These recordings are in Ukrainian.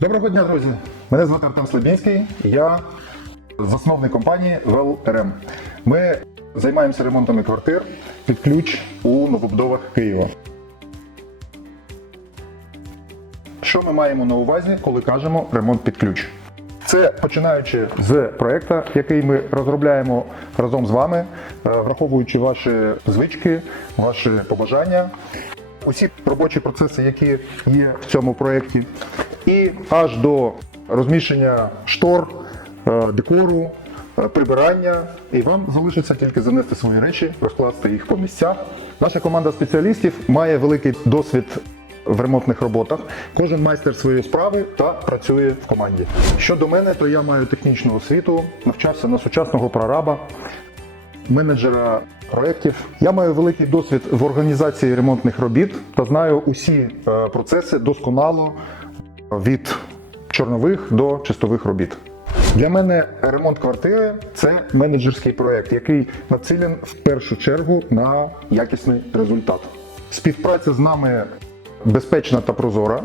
Доброго дня, друзі! Мене звати Артем Слабінський, я засновник компанії WellRM. Ми займаємося ремонтами квартир під ключ у новобудовах Києва. Що ми маємо на увазі, коли кажемо ремонт під ключ? Це починаючи з проекту, який ми розробляємо разом з вами, е, враховуючи ваші звички, ваші побажання, усі робочі процеси, які є в цьому проєкті, і аж до розміщення штор, е, декору, е, прибирання. І вам залишиться тільки занести свої речі, розкласти їх по місцях. Наша команда спеціалістів має великий досвід в ремонтних роботах. Кожен майстер своєї справи та працює в команді. Щодо мене, то я маю технічну освіту, навчався на сучасного прораба, менеджера проєктів. Я маю великий досвід в організації ремонтних робіт та знаю усі е, процеси досконало від чорнових до чистових робіт. Для мене ремонт квартири це менеджерський проєкт, який націлен в першу чергу на якісний результат. Співпраця з нами безпечна та прозора.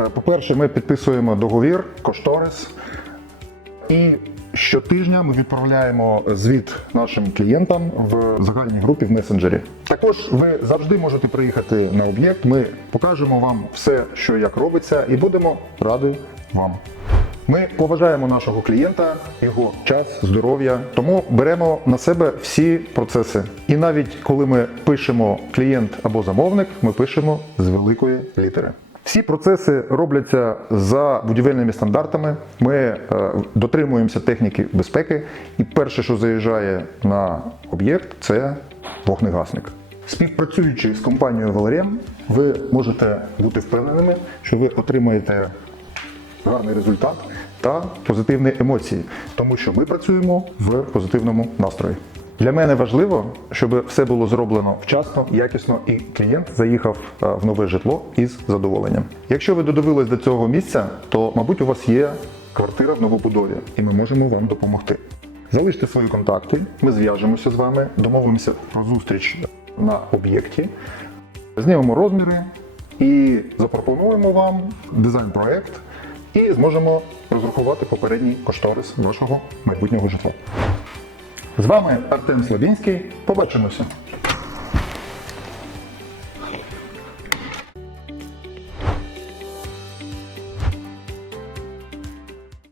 Е, По-перше, ми підписуємо договір, кошторис, і щотижня ми відправляємо звіт нашим клієнтам в загальній групі в месенджері. Також ви завжди можете приїхати на об'єкт. Ми покажемо вам все, що як робиться, і будемо раді вам. Ми поважаємо нашого клієнта, його час, здоров'я, тому беремо на себе всі процеси. І навіть коли ми пишемо клієнт або замовник, ми пишемо з великої літери. Всі процеси робляться за будівельними стандартами. Ми е, дотримуємося техніки безпеки, і перше, що заїжджає на об'єкт, це вогнегасник. Співпрацюючи з компанією Valerian, ви можете бути впевненими, що ви отримаєте гарний результат та позитивні емоції, тому що ми працюємо в позитивному настрої. Для мене важливо, щоб все було зроблено вчасно, якісно, і клієнт заїхав е, в нове житло із задоволенням. Якщо ви додивились до цього місця, то мабуть у вас є квартира в новобудові, і ми можемо вам допомогти. Залиште свої контакти, ми зв'яжемося з вами, домовимося про зустріч на об'єкті, знімемо розміри і запропонуємо вам дизайн-проект і зможемо розрахувати попередній кошторис вашого майбутнього житла. З вами Артем Слабінський. Побачимося!